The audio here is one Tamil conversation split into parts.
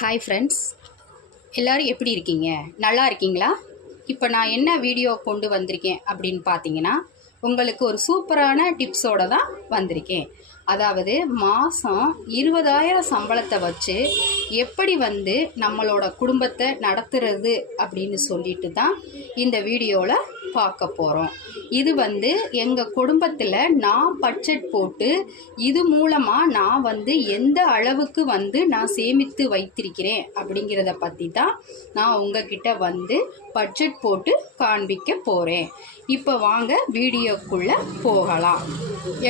ஹாய் ஃப்ரெண்ட்ஸ், எல்லோரும் எப்படி இருக்கீங்க? நல்லா இருக்கீங்களா? இப்போ நான் என்ன வீடியோ கொண்டு வந்திருக்கேன் அப்படின்னு பார்த்தீங்கன்னா, உங்களுக்கு ஒரு சூப்பரான டிப்ஸோடு தான் வந்திருக்கேன். அதாவது மாதம் 20,000 சம்பளத்தை வச்சு எப்படி நம்மளோட குடும்பத்தை நடத்துறது அப்படின்னு சொல்லிட்டு தான் இந்த வீடியோவில் பார்க்க போகிறோம். இது எங்கள் குடும்பத்தில் நான் பட்ஜெட் போட்டு இது மூலமாக நான் எந்த அளவுக்கு நான் சேமித்து வைத்திருக்கிறேன் அப்படிங்கிறத பற்றி தான் நான் உங்ககிட்ட பட்ஜெட் போட்டு காண்பிக்க போகிறேன். இப்போ வாங்க வீடியோக்குள்ளே போகலாம்.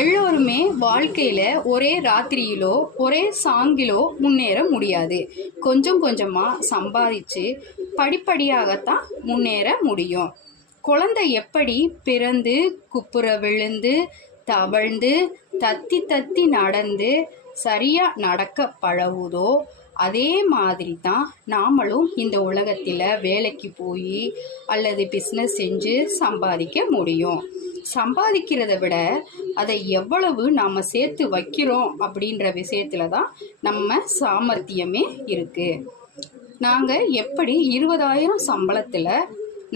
எல்லோருமே வாழ்க்கையில் ஒரே ராத்திரியிலோ ஒரே சாங்கிலோ முன்னேற முடியாது. கொஞ்சம் கொஞ்சமாக சம்பாதிச்சு படிப்படியாகத்தான் முன்னேற முடியும். குழந்தை எப்படி பிறந்து குப்புற விழுந்து தவழ்ந்து தத்தி தத்தி நடந்து சரியாக நடக்க பழகுதோ அதே மாதிரி தான் நாமளும் இந்த உலகத்தில் வேலைக்கு போய் அல்லது பிஸ்னஸ் செஞ்சு சம்பாதிக்க முடியும். சம்பாதிக்கிறத விட அதை எவ்வளவு நாம் சேர்த்து வைக்கிறோம் அப்படின்ற விஷயத்தில் தான் நம்ம சாமர்த்தியமே இருக்குது. நாங்கள் எப்படி 20,000 சம்பளத்தில்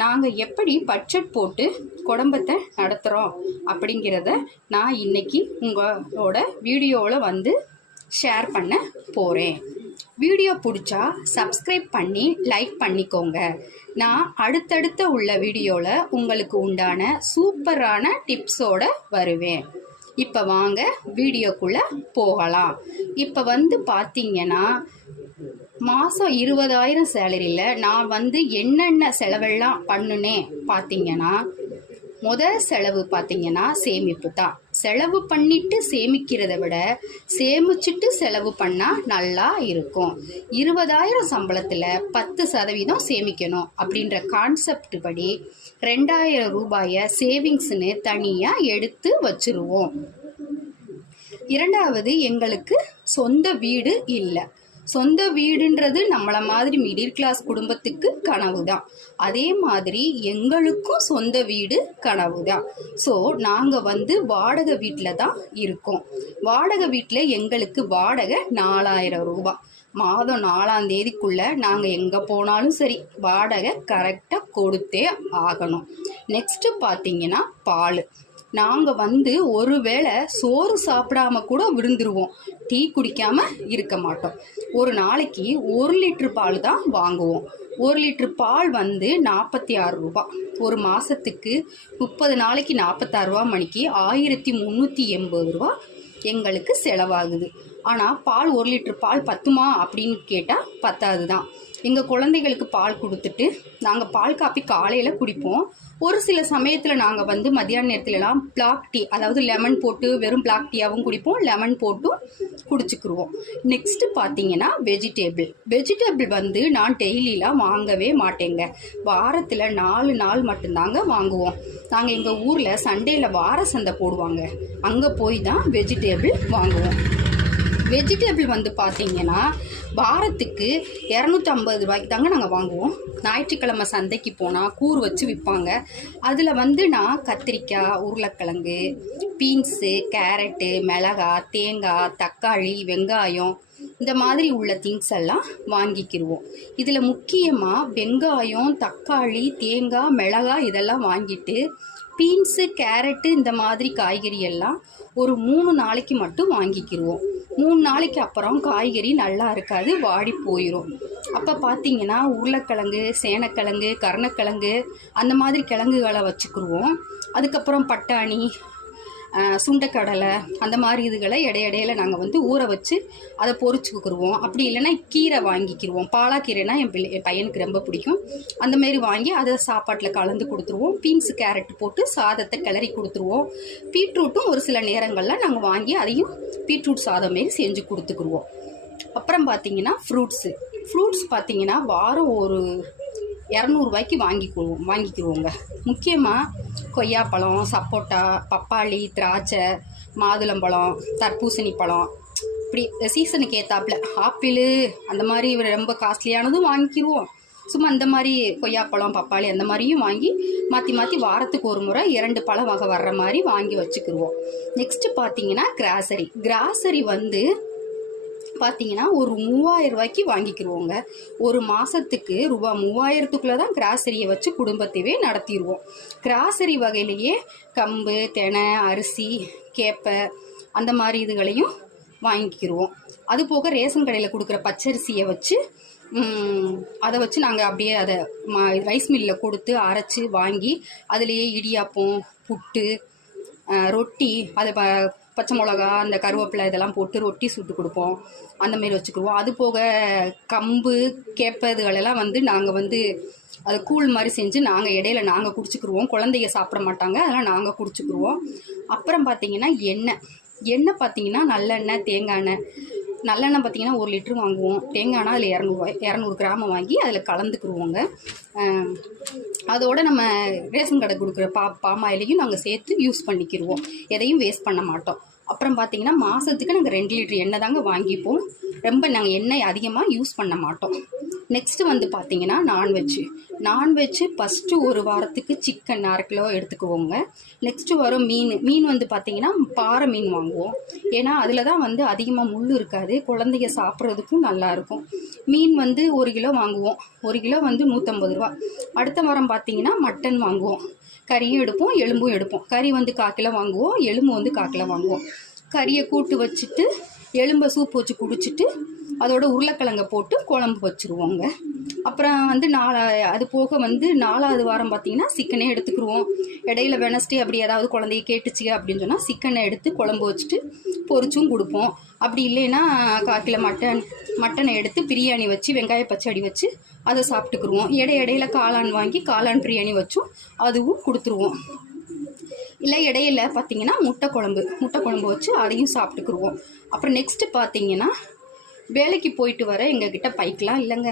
நாங்கள் எப்படி பட்ஜெட் போட்டு குடும்பத்தை நடத்துகிறோம் அப்படிங்கிறத நான் இன்றைக்கி உங்களோட வீடியோவில் ஷேர் பண்ண போகிறேன். வீடியோ பிடிச்சா சப்ஸ்கிரைப் பண்ணி லைக் பண்ணிக்கோங்க. நான் அடுத்தடுத்த உள்ள வீடியோவில் உங்களுக்கு உண்டான சூப்பரான டிப்ஸோடு வருவேன். இப்போ வாங்க வீடியோக்குள்ளே போகலாம். இப்போ பார்த்தீங்கன்னா மாதம் 20,000 சேலரியில் நான் என்னென்ன செலவெல்லாம் பண்ணுனேன் பார்த்தீங்கன்னா, முதல் செலவு பார்த்தீங்கன்னா சேமிப்பு தான். செலவு பண்ணிட்டு சேமிக்கிறத விட சேமிச்சுட்டு செலவு பண்ணால் நல்லா இருக்கும். 20,000 சம்பளத்தில் 10% சேமிக்கணும் அப்படின்ற கான்செப்ட் படி 2,000 ரூபாயை சேவிங்ஸ்னு தனியாக எடுத்து வச்சுருவோம். இரண்டாவது, எங்களுக்கு சொந்த வீடு இல்லை. சொந்த வீடுன்றது நம்மளை மாதிரி மிடில் கிளாஸ் குடும்பத்துக்கு கனவு தான். அதே மாதிரி எங்களுக்கும் சொந்த வீடு கனவு தான். ஸோ நாங்கள் வாடகை வீட்டில் தான் இருக்கோம். வாடகை வீட்டில் எங்களுக்கு வாடகை 4,000 ரூபா. மாதம் 4ஆம் தேதிக்குள்ளே நாங்கள் எங்கே போனாலும் சரி வாடகை கரெக்டாக கொடுத்தே ஆகணும். நெக்ஸ்ட்டு பார்த்தீங்கன்னா பால். நாங்கள் ஒரு வேளை சோறு சாப்பிடாம கூட விருந்துருவோம். டீ குடிக்காமல் இருக்க மாட்டோம். ஒரு நாளைக்கு 1 லிட்டர் பால் தான் வாங்குவோம். 1 லிட்டர் பால் 46 ரூபா. ஒரு மாதத்துக்கு 30 நாளைக்கு 46 ரூபா மணிக்கு 1,380 ரூபா எங்களுக்கு செலவாகுது. ஆனால் பால் 1 லிட்டர் பால் பத்துமா அப்படின்னு கேட்டால் பத்தாது தான். எங்கள் குழந்தைகளுக்கு பால் கொடுத்துட்டு நாங்கள் பால் காப்பி காலையில் குடிப்போம். ஒரு சில சமயத்தில் நாங்கள் மத்தியான நேரத்துலலாம் பிளாக் டீ, அதாவது லெமன் போட்டு வெறும் பிளாக் டீயாகவும் குடிப்போம், லெமன் போட்டும் குடிச்சுக்குருவோம். நெக்ஸ்ட்டு பார்த்தீங்கன்னா வெஜிடபிள் நான் டெய்லிலாம் வாங்கவே மாட்டேங்க. வாரத்தில் 4 நாள் மட்டும்தாங்க வாங்குவோம். நாங்கள் எங்கள் ஊரில் சண்டேயில் வார சந்தை போடுவாங்க, அங்கே போய் தான் வெஜிடபிள் வாங்குவோம். வெஜிடபிள் பார்த்தீங்கன்னா வாரத்துக்கு 250 ரூபாய்க்கு தாங்க நாங்கள் வாங்குவோம். ஞாயிற்றுக்கிழமை சந்தைக்கு போனால் கூறு வச்சு விற்பாங்க. அதில் நான் கத்திரிக்காய், உருளைக்கிழங்கு, பீன்ஸு, கேரட்டு, மிளகாய், தேங்காய், தக்காளி, வெங்காயம் இந்த மாதிரி உள்ள திங்ஸ் எல்லாம் வாங்கிக்கிடுவோம். இதில் முக்கியமாக வெங்காயம், தக்காளி, தேங்காய், மிளகாய் இதெல்லாம் வாங்கிட்டு பீன்ஸு, கேரட்டு இந்த மாதிரி காய்கறி எல்லாம் ஒரு 3 நாளைக்கு மட்டும் வாங்கிக்கிடுவோம். 3 நாளைக்கு அப்புறம் காய்கறி நல்லா இருக்காது, வாடி போயிடும். அப்போ பார்த்தீங்கன்னா உருளைக்கிழங்கு, சேனக்கிழங்கு, கருணக்கிழங்கு அந்த மாதிரி கிழங்குகளை வச்சுக்கிடுவோம். அதுக்கப்புறம் பட்டாணி, சுண்டைக்கடலை அந்த மாதிரி இதுகளை இடையிடையில நாங்கள் ஊற வச்சு அதை பொரிச்சுக்கிடுவோம். அப்படி இல்லைன்னா கீரை வாங்கிக்கிடுவோம். பாலாக்கீரைனா என் பையனுக்கு ரொம்ப பிடிக்கும். அந்தமாரி வாங்கி அதை சாப்பாட்டில் கலந்து கொடுத்துருவோம். பீன்ஸு, கேரட் போட்டு சாதத்தை கிளறி கொடுத்துருவோம். பீட்ரூட்டும் ஒரு சில நேரங்களில் நாங்கள் வாங்கி அதையும் பீட்ரூட் சாதம் மாரி செஞ்சு கொடுத்துக்குருவோம். அப்புறம் பார்த்தீங்கன்னா ஃப்ரூட்ஸ் பார்த்தீங்கன்னா வாரம் ஒரு 200 ரூபாய்க்கு வாங்கிக்கிடுவோங்க. முக்கியமாக கொய்யாப்பழம், சப்போட்டா, பப்பாளி, திராட்சை, மாதுளம்பழம், தர்பூசணி பழம், இப்படி சீசனுக்கு ஏற்றாப்புல ஆப்பிள் அந்த மாதிரி ரொம்ப காஸ்ட்லியானதும் வாங்கிக்கிடுவோம். சும்மா இந்த மாதிரி கொய்யாப்பழம், பப்பாளி அந்த மாதிரியும் வாங்கி மாற்றி மாற்றி வாரத்துக்கு ஒரு முறை 2 பழம் வகை வர்ற மாதிரி வாங்கி வச்சுக்கிடுவோம். நெக்ஸ்ட்டு பார்த்தீங்கன்னா கிராசரி பார்த்தீங்கன்னா ஒரு 3000 ரூபாய்க்கு வாங்கிக்கிடுவோங்க. ஒரு மாதத்துக்கு ரூபா 3000க்குள்ளே தான் கிராசரியை வச்சு குடும்பத்தையே நடத்திடுவோம். கிராசரி வகையிலேயே கம்பு, தெனை, அரிசி, கேப்பை அந்த மாதிரி இதுகளையும் வாங்கிக்கிடுவோம். அது போக ரேஷன் கடையில் கொடுக்குற பச்சரிசியை வச்சு அதை வச்சு நாங்கள் அப்படியே அதை ரைஸ் மில்லில் கொடுத்து அரைச்சி வாங்கி அதுலேயே இடியாப்பம், புட்டு, ரொட்டி, அதை பச்சை மிளகா, அந்த கருவேப்பிலை இதெல்லாம் போட்டு ரொட்டி சுட்டு கொடுப்போம். அந்தமாரி வச்சுக்குருவோம். அது போக கம்பு, கேப்பை இதுகளெல்லாம் நாங்கள் அதை கூழ் மாதிரி செஞ்சு இடையில நாங்கள் குடிச்சுக்கிருவோம். குழந்தைங்க சாப்பிட மாட்டாங்க, அதெல்லாம் நாங்கள் குடிச்சுக்கிருவோம். அப்புறம் பார்த்திங்கன்னா எண்ணெய் பார்த்திங்கன்னா நல்லெண்ணெய், தேங்காய் எண்ணெய். நல்லெண்ணெய் பார்த்திங்கன்னா 1 லிட்ரு வாங்குவோம். தேங்காய் எண்ணெய் அதில் 200 கிராம் வாங்கி அதில் கலந்துக்குருவோங்க. அதோடு நம்ம ரேஷன் கடை கொடுக்குற பாமாயிலையும் நாங்கள் சேர்த்து யூஸ் பண்ணிக்கிடுவோம். எதையும் வேஸ்ட் பண்ண மாட்டோம். அப்புறம் பார்த்திங்கன்னா மாதத்துக்கு நாங்கள் 2 லிட்டர் எண்ணெய் தாங்க வாங்கிப்போம். ரொம்ப நாங்கள் எண்ணெய் அதிகமாக யூஸ் பண்ண மாட்டோம். நெக்ஸ்ட்டு பார்த்திங்கன்னா நான்வெஜ்ஜு ஃபஸ்ட்டு ஒரு வாரத்துக்கு சிக்கன் 1/2 கிலோ எடுத்துக்குவோங்க. நெக்ஸ்ட்டு வரும் மீன் பார்த்திங்கன்னா பாறை மீன் வாங்குவோம். ஏன்னா அதில் தான் அதிகமாக முள் இருக்காது, குழந்தைங்க சாப்பிட்றதுக்கும் நல்லாயிருக்கும். மீன் 1 கிலோ வாங்குவோம். 1 கிலோ 150 ரூபா. அடுத்த வாரம் பார்த்திங்கன்னா மட்டன் வாங்குவோம். கறியும் எடுப்போம், எலும்பும் எடுப்போம். கறி 1/4 கிலோ வாங்குவோம், எலும்பு 1/4 கிலோ வாங்குவோம். கறியை கூட்டு வச்சுட்டு எலும்பை சூப் வச்சு குடிச்சிட்டு அதோட உருளைக்கிழங்க போட்டு குழம்பு வச்சுருவோங்க. அப்புறம் அது போக 4ஆவது வாரம் பார்த்திங்கன்னா சிக்கனே எடுத்துக்கிடுவோம். இடையில வெனஸ்டே அப்படி ஏதாவது குழந்தைய கேட்டுச்சு அப்படின்னு சொன்னால் சிக்கனை எடுத்து குழம்பு வச்சுட்டு பொரிச்சும் கொடுப்போம். அப்படி இல்லைன்னா 1/4 கிலோ மட்டனை எடுத்து பிரியாணி வச்சு வெங்காய பச்சடி வச்சு அதை சாப்பிட்டுக்குருவோம். இடையில காளான் வாங்கி காளான் பிரியாணி வச்சும் அதுவும் கொடுத்துருவோம். இல்லை இடையில பார்த்திங்கன்னா முட்டை குழம்பு வச்சு அதையும் சாப்பிட்டுக்குருவோம். அப்புறம் நெக்ஸ்ட்டு பார்த்திங்கன்னா வேலைக்கு போயிட்டு வர எங்ககிட்ட பைக்கெலாம் இல்லைங்க.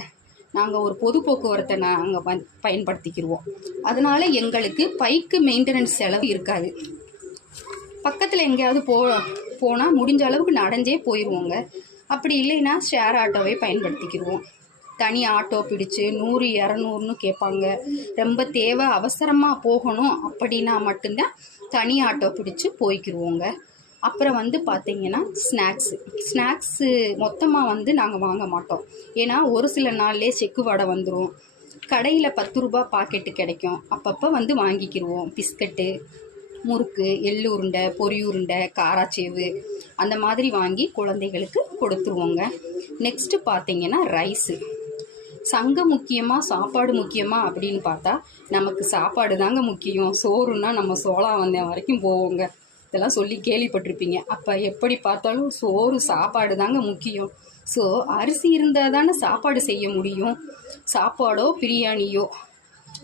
நாங்கள் ஒரு பொது போக்குவரத்தை நாங்கள் பயன்படுத்திக்கிடுவோம். அதனால் எங்களுக்கு பைக்கு மெயின்டெனன்ஸ் செலவு இருக்காது. பக்கத்தில் எங்கேயாவது போனால் முடிஞ்ச அளவுக்கு நடந்தே போயிடுவோங்க. அப்படி இல்லைன்னா ஷேர் ஆட்டோவை பயன்படுத்திக்கிடுவோம். தனி ஆட்டோ பிடிச்சு 100, 200ன்னு கேட்பாங்க. ரொம்ப தேவை அவசரமாக போகணும் அப்படின்னா மட்டும்தான் தனி ஆட்டோ பிடிச்சி போய்க்கிடுவோங்க. அப்புறம் பார்த்திங்கன்னா ஸ்நாக்ஸு மொத்தமாக நாங்கள் வாங்க மாட்டோம். ஏன்னா ஒரு சில நாள்லேயே செக்கு வடை வந்துடும். கடையில் 10 ரூபா பாக்கெட்டு கிடைக்கும், அப்பப்போ வாங்கிக்கிடுவோம். பிஸ்கட்டு, முறுக்கு, எள்ளு உருண்டை, பொரி உருண்டை, காராச்சேவு அந்த மாதிரி வாங்கி குழந்தைகளுக்கு கொடுத்துருவோங்க. நெக்ஸ்ட்டு பார்த்திங்கன்னா ரைஸு. சங்கம் முக்கியமாக சாப்பாடு முக்கியமாக அப்படின்னு பார்த்தா நமக்கு சாப்பாடு தாங்க முக்கியம். சோறுன்னா நம்ம சோளம் வரைக்கும் போவோங்க. இதெல்லாம் சொல்லி கேள்விப்பட்டிருப்பீங்க. அப்போ எப்படி பார்த்தாலும் சோறு சாப்பாடு தாங்க முக்கியம். ஸோ அரிசி இருந்தால் தானே சாப்பாடு செய்ய முடியும். சாப்பாடோ பிரியாணியோ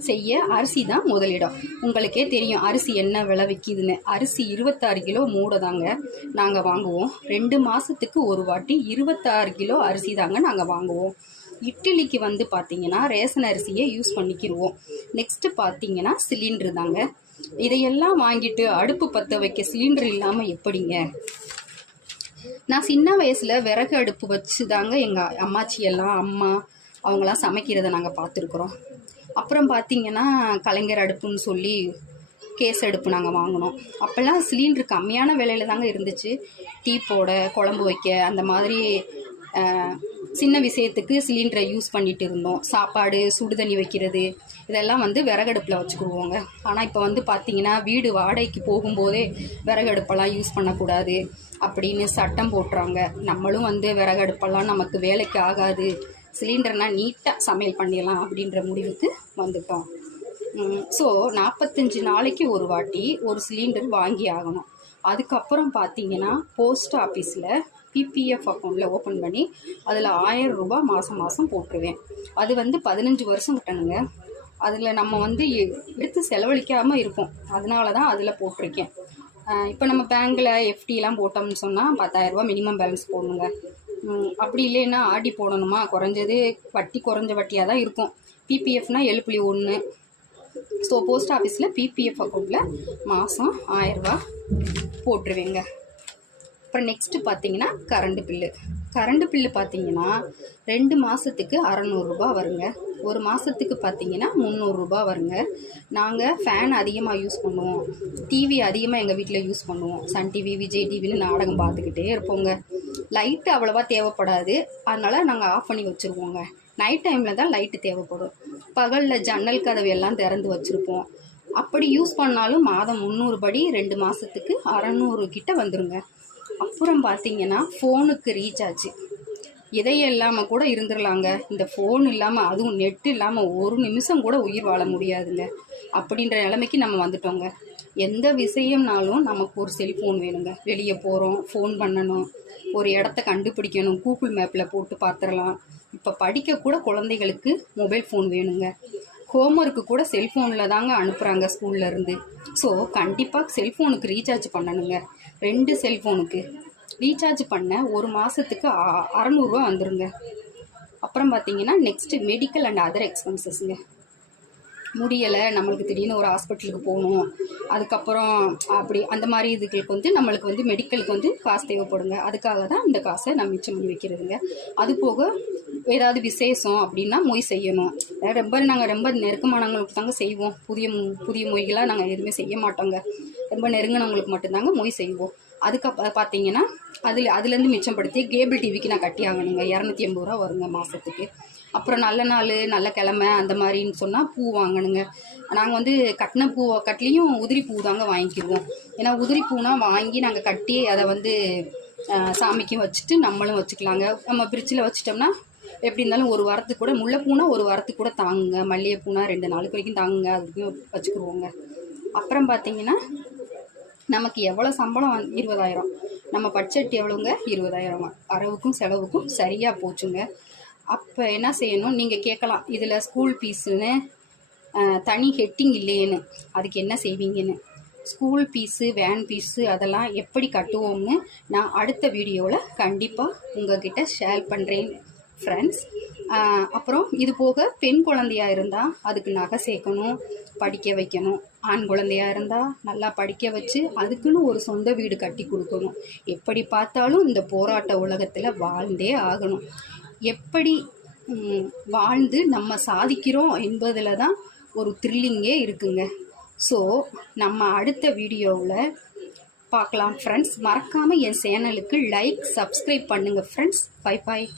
செய்ய அரிசி தான் முதலிடம். உங்களுக்கே தெரியும் அரிசி என்ன விலை விற்கிதுன்னு. அரிசி 26 கிலோ மூடை தாங்க நாங்கள் வாங்குவோம். 2 மாதத்துக்கு ஒரு வாட்டி 26 கிலோ அரிசி தாங்க நாங்கள் வாங்குவோம். இட்லிக்கு பார்த்திங்கன்னா ரேஷன் அரிசியை யூஸ் பண்ணிக்கிடுவோம். நெக்ஸ்ட்டு பார்த்திங்கன்னா சிலிண்ட்ரு தாங்க. இதையெல்லாம் வாங்கிட்டு அடுப்பு பற்ற வைக்க சிலிண்டர் இல்லாமல் எப்படிங்க? நான் சின்ன வயசில் விறகு அடுப்பு வச்சு தாங்க எங்கள் அம்மாச்சியெல்லாம் அம்மா அவங்களாம் சமைக்கிறத நாங்கள் பார்த்துருக்குறோம். அப்புறம் பார்த்திங்கன்னா கலைஞர் அடுப்புன்னு சொல்லி கேஸ் அடுப்பு நாங்கள் வாங்கினோம். அப்போல்லாம் சிலிண்டர் கம்மியான விலையில் தாங்க இருந்துச்சு. டீ போட, குழம்பு வைக்க அந்த மாதிரி சின்ன விஷயத்துக்கு சிலிண்டரை யூஸ் பண்ணிகிட்டு இருந்தோம். சாப்பாடு, சுடுதண்ணி வைக்கிறது இதெல்லாம் விறகடுப்பில் வச்சுக்கிடுவோங்க. ஆனால் இப்போ பார்த்திங்கன்னா வீடு வாடகைக்கு போகும்போதே விறகடுப்பெல்லாம் யூஸ் பண்ணக்கூடாது அப்படின்னு சட்டம் போட்டுறாங்க. நம்மளும் விறகடுப்பெல்லாம் நமக்கு வேலைக்கு ஆகாது, சிலிண்டர்னால் நீட்டாக சமையல் பண்ணிடலாம் அப்படின்ற முடிவுக்கு வந்துட்டோம். ஸோ 45 நாளைக்கு ஒரு வாட்டி ஒரு சிலிண்டர் வாங்கி ஆகணும். அதுக்கப்புறம் பார்த்திங்கன்னா போஸ்ட் ஆஃபீஸில் பிபிஎஃப் அக்கௌண்ட்டில் ஓப்பன் பண்ணி அதில் 1000 ரூபா மாதம் போட்டுருவேன். அது 15 வருஷம் கட்டணுங்க. அதில் நம்ம எடுத்து செலவழிக்காமல் இருப்போம். அதனால தான் அதில் போட்டிருக்கேன். இப்போ நம்ம பேங்கில் எஃப்டிலாம் போட்டோம்னு சொன்னால் 10,000 ரூபா மினிமம் பேலன்ஸ் போடணுங்க. அப்படி இல்லைன்னா ஆர்டி போடணுமா, குறைஞ்சது குறைஞ்ச வட்டியாக தான் இருக்கும். பிபிஎஃப்னால் 7.1. ஸோ போஸ்ட் ஆஃபீஸில் பிபிஎஃப் அக்கௌண்ட்டில் மாதம் 1000 ரூபா போட்டுருவேங்க. அப்புறம் நெக்ஸ்ட்டு பார்த்திங்கன்னா கரண்ட் பில்லு பார்த்திங்கன்னா 2 மாதத்துக்கு 600 ரூபா வருங்க. ஒரு மாதத்துக்கு பார்த்திங்கன்னா 300 ரூபா வருங்க. நாங்கள் ஃபேன் அதிகமாக யூஸ் பண்ணுவோம், டிவி அதிகமாக எங்கள் வீட்டில் யூஸ் பண்ணுவோம். சன் டிவி, விஜய் டிவின்னு நாடகம் பார்த்துக்கிட்டே இருப்போங்க. லைட்டு அவ்வளோவா தேவைப்படாது, அதனால் நாங்கள் ஆஃப் பண்ணி வச்சுருவோங்க. நைட் டைமில் தான் லைட்டு தேவைப்படும். பகலில் ஜன்னல் கதவு எல்லாம் திறந்து வச்சுருப்போம். அப்படி யூஸ் பண்ணாலும் மாதம் 300 படி 2 மாதத்துக்கு 600 கிட்ட வந்துடுங்க. அப்புறம் பார்த்தீங்கன்னா ஃபோனுக்கு ரீசார்ஜ் இதையே இல்லாமல் கூட இருந்துடலாங்க. இந்த ஃபோன் இல்லாமல், அதுவும் நெட்டு இல்லாமல் ஒரு நிமிஷம் கூட உயிர் வாழ முடியாதுங்க. அப்படின்ற நிலைமைக்கு நம்ம வந்துட்டோங்க. எந்த விஷயம்னாலும் நமக்கு ஒரு செல்ஃபோன் வேணுங்க. வெளியே போகிறோம், ஃபோன் பண்ணணும், ஒரு இடத்த கண்டுபிடிக்கணும், கூகுள் மேப்பில் போட்டு பார்த்துடலாம். இப்போ படிக்கக்கூட குழந்தைகளுக்கு மொபைல் ஃபோன் வேணுங்க. ஹோம்ஒர்க்கு கூட செல்ஃபோனில் தாங்க அனுப்புகிறாங்க ஸ்கூல்லேருந்து. ஸோ கண்டிப்பாக செல்ஃபோனுக்கு ரீசார்ஜ் பண்ணணுங்க. 2 செல்ஃபோனுக்கு ரீசார்ஜ் பண்ண ஒரு மாதத்துக்கு 600 வந்துடுங்க. அப்புறம் பார்த்தீங்கன்னா நெக்ஸ்ட்டு மெடிக்கல் அண்ட் அதர் எக்ஸ்பென்சஸ்ங்க. முடியலை, நம்மளுக்கு திடீர்னு ஒரு ஹாஸ்பிட்டலுக்கு போகணும், அதுக்கப்புறம் அப்படி அந்த மாதிரி இதுகளுக்கு நம்மளுக்கு மெடிக்கலுக்கு காசு தேவைப்படுங்க. அதுக்காக தான் இந்த காசை நான் மிச்சம் பண்ணி வைக்கிறதுங்க. அது போக ஏதாவது விசேஷம் அப்படின்னா மொய் செய்யணும். நாங்கள் ரொம்ப நெருக்கமானவங்களுக்கு தாங்க செய்வோம். புதிய மொய்களாக நாங்கள் எதுவுமே செய்ய மாட்டோங்க. ரொம்ப நெருங்கினவங்களுக்கு மட்டும்தாங்க மொய் செய்வோம். அதுக்கப்புறம் பார்த்தீங்கன்னா அதுலேருந்து மிச்சப்படுத்தி கேபிள் டிவிக்கு நான் கட்டி ஆகணுங்க. 280 ரூபா வருங்க மாதத்துக்கு. அப்புறம் நல்ல நாள் நல்ல கிழமை அந்த மாதிரின்னு சொன்னால் பூ வாங்கணுங்க. நாங்கள் கட்டின பூவை கட்டிலையும் உதிரி பூ தாங்க வாங்கிக்கிடுவோம். ஏன்னா உதிரி பூனா வாங்கி நாங்கள் கட்டி அதை சாமிக்கும் வச்சுட்டு நம்மளும் வச்சுக்கலாங்க. நம்ம ஃப்ரிட்ஜில் வச்சிட்டோம்னா எப்படி இருந்தாலும் ஒரு வாரத்துக்கு கூட, முல்லைப்பூனா ஒரு வாரத்துக்கு கூட தாங்குங்க, மல்லிகைப்பூனா 2 நாளுக்கு வரைக்கும் தாங்குங்க, அதுக்கும் வச்சுக்கிடுவோங்க. அப்புறம் பார்த்தீங்கன்னா நமக்கு எவ்வளோ சம்பளம் 20,000, நம்ம பட்ஜெட் எவ்வளோங்க 20,000. வரவுக்கும் செலவுக்கும் சரியாக போச்சுங்க. அப்போ என்ன செய்யணும், நீங்கள் கேட்கலாம், இதில் ஸ்கூல் ஃபீஸுன்னு தனி ஹெட்டிங் இல்லையேன்னு, அதுக்கு என்ன செய்வீங்கன்னு. ஸ்கூல் ஃபீஸு, வேன் ஃபீஸு அதெல்லாம் எப்படி கட்டுவோம்னு நான் அடுத்த வீடியோவில் கண்டிப்பாக உங்கள்கிட்ட ஷேர் பண்ணுறேன் ஃப்ரெண்ட்ஸ். அப்புறம் இது போக பெண் குழந்தையாக இருந்தால் அதுக்கு நகை சேர்க்கணும், படிக்க வைக்கணும். ஆண் குழந்தையாக இருந்தால் நல்லா படிக்க வச்சு அதுக்குன்னு ஒரு சொந்த வீடு கட்டி கொடுக்கணும். எப்படி பார்த்தாலும் இந்த போராட்ட உலகத்தில் வாழ்ந்தே ஆகணும். எப்படி வாழ்ந்து நம்ம சாதிக்கிறோம் என்பதில் தான் ஒரு த்ரில்லிங்கே இருக்குங்க. ஸோ நம்ம அடுத்த வீடியோவில் பார்க்கலாம் ஃப்ரெண்ட்ஸ். மறக்காமல் என் சேனலுக்கு லைக், சப்ஸ்கிரைப் பண்ணுங்கள் ஃப்ரெண்ட்ஸ். Bye bye.